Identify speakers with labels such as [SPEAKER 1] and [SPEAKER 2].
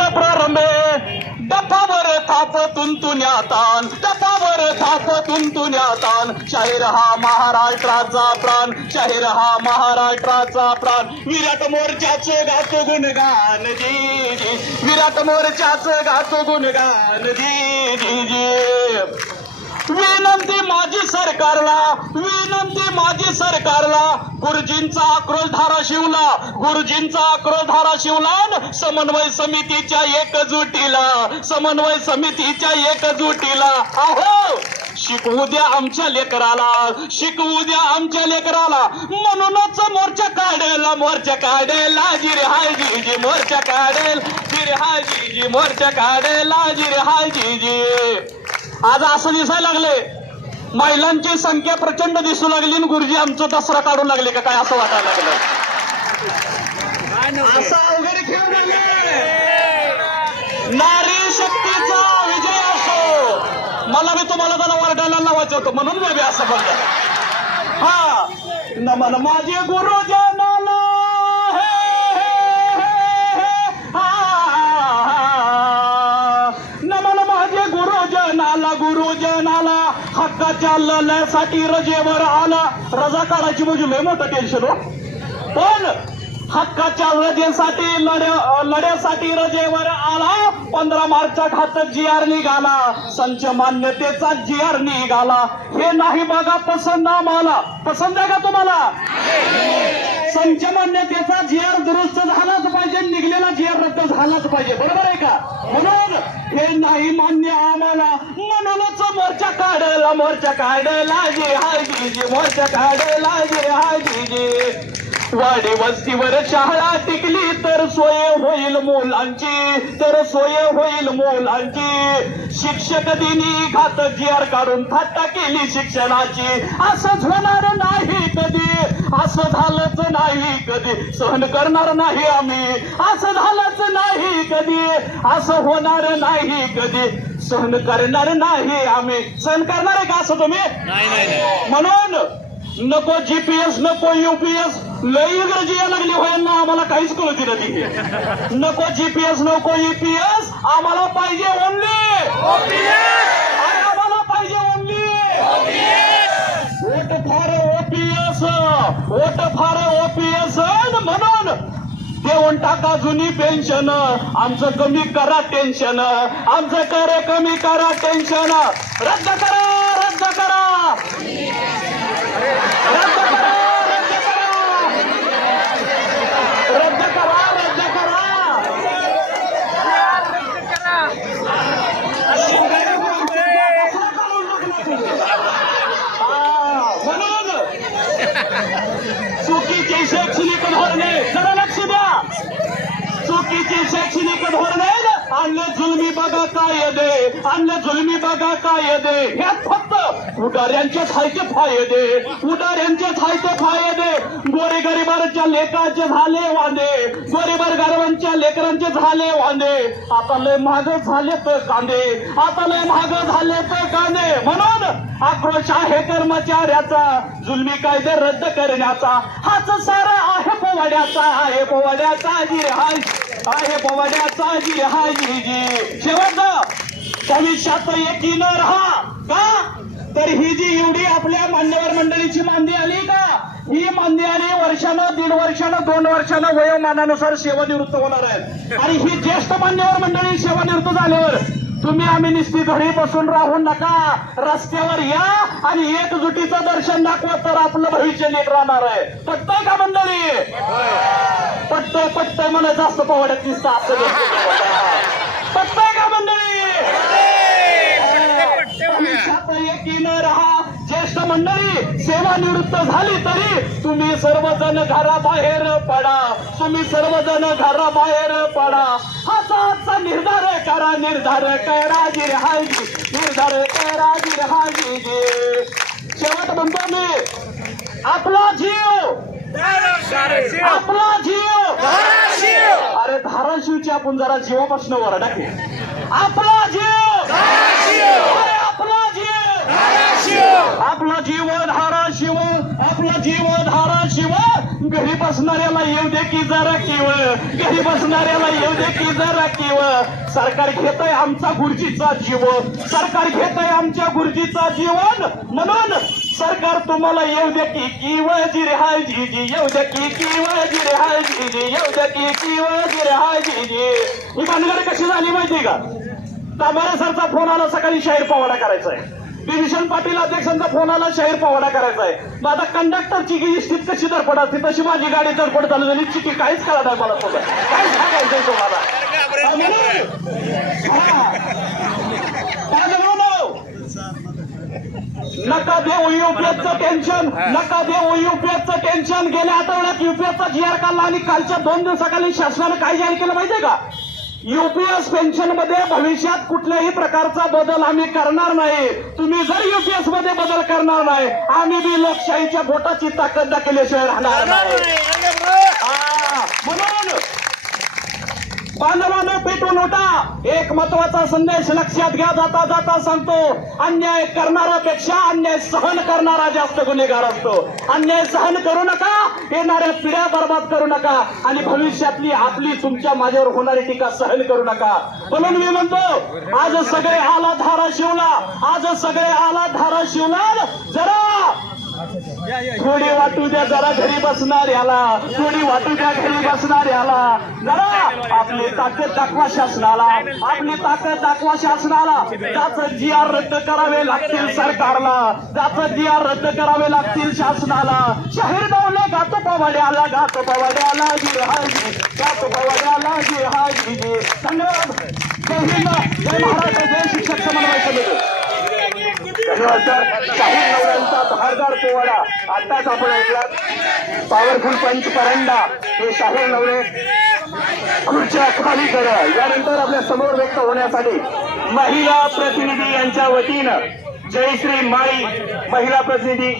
[SPEAKER 1] मन प्रारंभे. डफावर थाप तुंतुन्यातान डफावर थाप तुंतुन्यातान शाहीर हा महाराष्ट्राचा प्राण. शाहीर हा महाराष्ट्राचा प्राण. विराट मोर्चाचं गातो गुणगान जी जी विराट मोर्चाचं गातो गुणगान जी जी जी विनंती माझी सरकारला विनंती माझी सरकारला. गुरुजींचा आक्रोश धारा शिवला. गुरुजींचा आक्रोश धारा शिवला समन्वय समितीच्या एकजुटीला समन्वय समितीच्या एकजुटीला. अहो शिकवू द्या आमच्या लेकराला शिकवू द्या आमच्या लेकराला. म्हणूनच मोर्चा काढेल मोर्चा काढेल. जिरे हाय जी जी मोर्चा काढेल. जिरे हाय जी जी मोर्चा काढेल. जिरे हाय जी जी आज असं दिसायला लागले महिलांची संख्या प्रचंड दिसू लागली आणि गुरुजी आमचं दसरा काढू लागले का काय असं वाटायला लागलं असं अवघड खेळ नारी शक्तीचा विजय असो. मला मी तुम्हाला त्याला वरडायला लावायचं होतं म्हणून मी असं बोलतो हा. नमन माझे गुरुजनाला हे, हक्काच्या लढ्यासाठी रजेवर आला. रजा काढायची म्हणजे लय मोठं टेन्शन हो. पण हक्काच्या रजेसाठी लढ्या लढ्यासाठी रजेवर आला. पंधरा मार्चच्या घातक जी आर निघाला. संच मान्यतेचा जी आर निघाला. हे नाही बघा पसंद आम्हाला. पसंत आहे का तुम्हाला? संच मान्यतेचा जी आर दुरुस्त झालाच पाहिजे निघलेला जी आर रद्द झालाच पाहिजे. बरोबर आहे का? म्हणून हे नाही मान्य आम्हाला. म्हणूनच मोर्चा काढला मोर्चा काढला जे हाय जी मोर्चा काढला जे हाय जी. वाडी वस्तीवर शाळा टिकली तर सोय होईल मुलांची तर सोय होईल मुलांची. शिक्षक दिनी घातक जीआर काढून थट्टा केली शिक्षणाची. असंच होणार नाही कधी असं झालंच नाही कधी. सहन करणार नाही आम्ही असं झालंच नाही कधी असं होणार नाही कधी. सहन करणार नाही आम्ही. सहन करणार आहे का असं तुम्ही? म्हणून नको जीपीएस नको युपीएस लई इंग्रजी या लागली होईल आम्हाला काहीच कळत नाही. नको जीपीएस नको युपीएस आम्हाला पाहिजे ओनली आम्हाला पाहिजे only vote for OPS vote for OPS म्हणून देऊन टाका जुनी पेन्शन आमचं कमी करा टेन्शन आमचं कर कमी करा टेन्शन रद्द करा रद्द करा. चुकीची शैक्षणिक धोरणे जरा लक्ष द्या चुकीची शैक्षणिक धोरणे आणले जुलमी बघा कायदे आणले जुलमी बघा कायदे फक्त खायचे फायदे उडाऱ्यांचे खायचे फायदे. गोरे गरिबांच्या लेकरांचे झाले वांदे गोरेबर गरबांच्या लेकरांचे झाले वांदे. आता लय महाग झाले तर कांदे आता लय महाग झाले तर कांदे. म्हणून आक्रोश आहे कर्मचाऱ्याचा जुलमी कायदे रद्द करण्याचा. हाच सारा आहे पोवाड्याचा आहे पोवाड्याचा जी हाय आहे पोवाड्याचा जी हाय जी शेवट भविष्यात एकीनं राहा का? तर ही जी एवढी आपल्या मान्यवर मंडळीची मांदी आली का? ही मांदी आली वर्षानं दीड वर्षानं दोन वर्षानं वयोमानानुसार सेवानिवृत्त होणार आहे आणि ही ज्येष्ठ मान्यवर मंडळी सेवानिवृत्त झाल्यावर तुम्ही आम्ही निस्ती घरी बसून राहू नका. रस्त्यावर या आणि एकजुटीचं दर्शन दाखवा तर आपलं भविष्य नीट राहणार आहे. पटतंय का मंडळी? पटतंय पटतंय. मला जास्त पवड्यात दिसतं असं दिसतं. पटतंय का मंडळी भविष्यात एकीनं राहा ज्येष्ठ मंडळी सेवानिवृत्त झाली तरी तुम्ही सर्वजण घराबाहेर पडा. तुम्ही सर्वजण घराबाहेर पडा. हाचा हाचा निर्धार करा निर्धार करा जी हाजी निर्धार करा जी हाजी जी शेवट म्हणतो मी आपला जीव. आपला जीव. अरे धाराशिवची आपण जरा जीवापासून वर टाकू आपला जीव. अरे आपला जीव. आपला जीवन हारा शिव आपला जीवन हारा शिव. घरी बसणाऱ्याला येऊ दे की जरा किव. घरी बसणाऱ्याला येऊ दे की जरा किव. सरकार घेत आहे आमचा गुरुजीचा जीवन. सरकार घेत आहे आमच्या गुरुजीचा जीवन. म्हणून सरकार तुम्हाला येऊ द्या की किव जी रे हाय जी जी येऊ द्या की किव जी रे हाय जी जी येऊ द्या की किव जी रे हाय जी जी ही भानगड कशी झाली माहिती का? तांबारे सरचा फोन आला सकाळी शाहीर पवाडा करायचा आहे दिविशन पाटील अध्यक्षांचा फोन आला शाहीर पवाडा करायचा आहे. मग आता कंडक्टरची की स्थित कशी धडपड असते? तशी माझी गाडी धडपड चालू झाली. चिठी काहीच कळत आहे मला सोबत काय सांगायचंय तुम्हाला. नका देऊ युपीएसचं टेन्शन नका देऊ युपीएसचं टेन्शन गेल्या आठवड्यात युपीएसचा जी आर काढला आणि कालच्या दोन दिवसाखाली शासनानं काय जाहीर केलं माहितीये का? युपीएस पेन्शनमध्ये भविष्यात कुठल्याही प्रकारचा बदल आम्ही करणार नाही. तुम्ही जर युपीएसमध्ये बदल करणार नाही आम्ही बी लोकशाहीच्या भोटाची ताकद दाखवल्याशिवाय राहणार नाही. बांधवांना पेटू नका एक महत्त्वाचा संदेश लक्षात घ्या जाता जाता सांगतो. अन्याय करणाऱ्यापेक्षा अन्याय सहन करणारा जास्त गुन्हेगार असतो. अन्याय सहन करू नका येणाऱ्या पिढ्या बर्बाद करू नका आणि भविष्यातली आपली तुमच्या माझ्यावर होणारी टीका सहन करू नका. म्हणून मी म्हणतो आज सगळे आला धारा शिवला आज सगळे आला धारा शिवला जरा कोणी वाटू द्या जरा घरी बसणार याला कोणी वाटू द्या घरी बसणार याला. जरा आपली ताकद दाखवा शासनाला आपली ताकद दाखवा शासनाला. त्याचं जी आर रद्द करावे लागतील सरकारला त्याचं जी आर रद्द करावे लागतील शासनाला. शाहीर गावले गातो पवाड्याला गातो पवाड्याला जी हाजी गातो पवाड्याला जी हाजी संग्राम. जय हिंद. जय महाराष्ट्र. जय शिक्षक समन्वय समिती. धन्यवाद सर नवऱ्यांचा धारदार पोवाडा. आताच आपण ऐकला पॉवरफुल पंच परंडा हे शाहीर नवरे खुर्च्या खाली करा. यानंतर आपल्यासमोर व्यक्त होण्यासाठी महिला प्रतिनिधी यांच्या वतीनं जयश्री माळी महिला प्रतिनिधी.